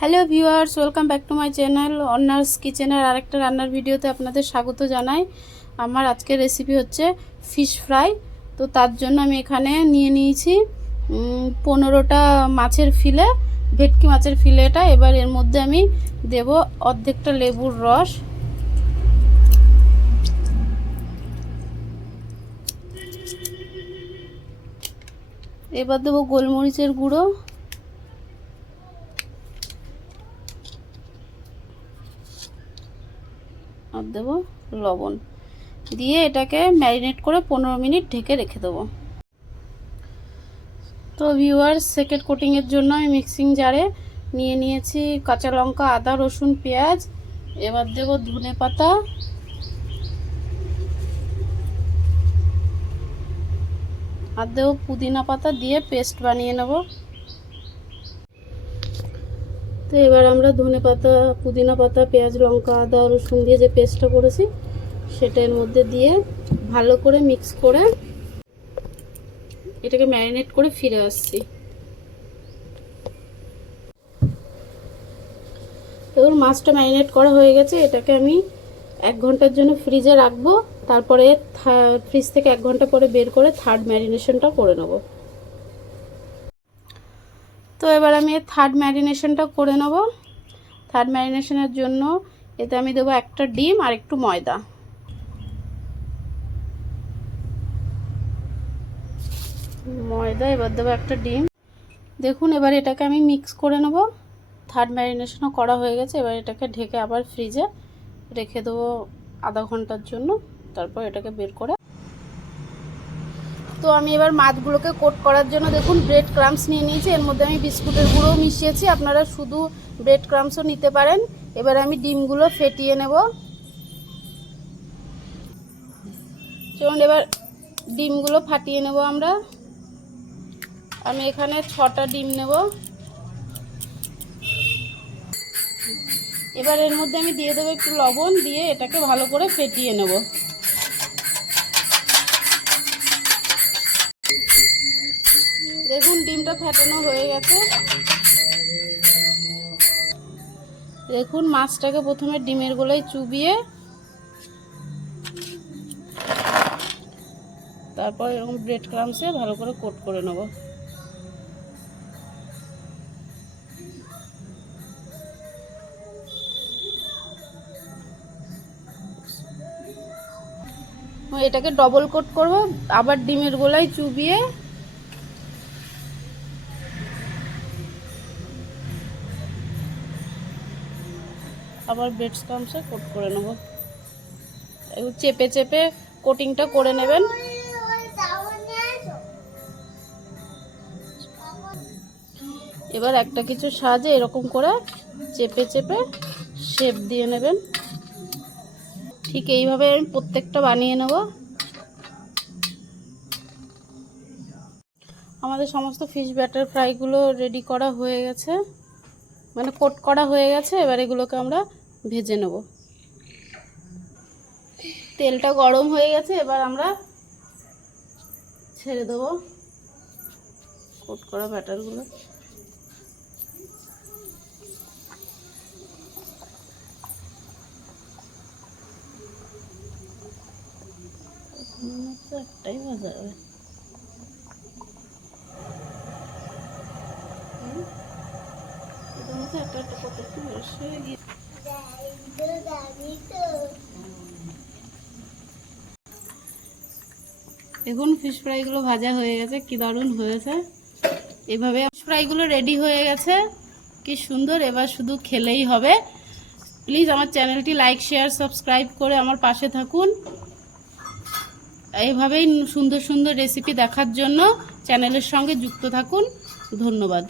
Hello viewers, welcome back to my channel Arna's কিচেনের আরেকটা রান্নার ভিডিওতে আপনাদের স্বাগত জানাই। আমার আজকের রেসিপি হচ্ছে ফিশ ফ্রাই। তো তার জন্য আমি এখানে নিয়ে নিয়েছি 15টা মাছের ফিলে, ভেটকি মাছের ফিলেটা। এবার এর মধ্যে আমি দেব অর্ধেকটা লেবুর রস, এবার দেবো গোলমরিচের গুঁড়ো, আর দেবো লবণ দিয়ে এটাকে ম্যারিনেট করে 15 মিনিট ঢেকে রেখে দেবো। তো ভিউয়ার্স, সেকেন্ড কোটিংয়ের জন্য আমি মিক্সিং জারে নিয়ে নিয়েছি কাঁচা লঙ্কা, আদা, রসুন, পেঁয়াজ। এবার দেবো ধনে পাতা, আর দেবো পুদিনা পাতা দিয়ে পেস্ট বানিয়ে নেব। তো এবার আমরা ধনে পাতা, পুদিনা পাতা, পেঁয়াজ, লঙ্কা, আদা, রসুন দিয়ে যে পেস্টটা করেছি সেটা এর মধ্যে দিয়ে ভালো করে মিক্স করে এটাকে ম্যারিনেট করে ফিরে আসছি। এবার মাছটা ম্যারিনেট করা হয়ে গেছে, এটাকে আমি 1 ঘন্টার জন্য ফ্রিজে রাখবো। তারপরে ফ্রিজ থেকে 1 ঘন্টা পরে বের করে থার্ড ম্যারিনেশনটা করে নেব। তো এবার আমি থার্ড ম্যারিনেশনটা করে নেব। থার্ড ম্যারিনেশনের জন্য এতে আমি দেবো একটা ডিম আর একটু ময়দা। এবার দেবো একটা ডিম। দেখুন, এবার এটাকে আমি মিক্স করে নেব। থার্ড ম্যারিনেশনও করা হয়ে গেছে। এবার এটাকে ঢেকে আবার ফ্রিজে রেখে দেবো আধা ঘন্টার জন্য, তারপর এটাকে বের করে। তো আমি এবার মাছগুলোকে কোট করার জন্য দেখুন ব্রেড ক্রাম্বস নিয়ে নিয়েছি। এর মধ্যে আমি বিস্কুটের গুঁড়ো মিশিয়েছি, আপনারা শুধু ব্রেড ক্রাম্বসও নিতে পারেন। এবার আমি ডিমগুলো ফেটিয়ে নেব। চলুন এবার ডিমগুলো ফাটিয়ে নেব আমরা। আমি এখানে 6টা ডিম নেব। এবার এর মধ্যে আমি দিয়ে দেবো একটু লবণ, দিয়ে এটাকে ভালো করে ফেটিয়ে নেব। দেখুন ডিমটা ফেটানো হয়ে গেছে। দেখুন মাছটাকে প্রথমে ডিমের গোলায় চুবিয়ে তারপর এরকম ব্রেড ক্রাম্বসে ভালো করে কোট করে নেব। এটাকে ডবল কোট করব, আবার ডিমের গোলায় চুবিয়ে আবার ব্রেড ক্রাম্বসে কোট করে নেব। চেপে চেপে কোটিংটা করে নেবেন। এবার একটা কিছু সাহায্যে এরকম করে চেপে চেপে শেপ দিয়ে নেবেন। ঠিক এইভাবে আমি প্রত্যেকটা বানিয়ে নেব। আমাদের সমস্ত ফিশ ব্যাটার ফ্রাইগুলো রেডি করা হয়ে গেছে, মানে কোট করা হয়ে গেছে। এবার এগুলোকে আমরা ভেজে নেব। তেলটা গরম হয়ে গেছে, এবার আমরা ছেড়ে দেবো কোট করা ব্যাটারগুলো। একটাই ভাজা হবে। একটা একটা কত একটু হয়ে গিয়ে দেখুন ফিশ ফ্রাইগুলো ভাজা হয়ে গেছে, কি দারুণ হয়েছে। এভাবে ফিশ ফ্রাইগুলো রেডি হয়ে গেছে, কি সুন্দর। এবার শুধু খেলেই হবে। প্লিজ আমার চ্যানেলটি লাইক, শেয়ার, সাবস্ক্রাইব করে আমার পাশে থাকুন। এইভাবেই সুন্দর সুন্দর রেসিপি দেখার জন্য চ্যানেলের সঙ্গে যুক্ত থাকুন। ধন্যবাদ।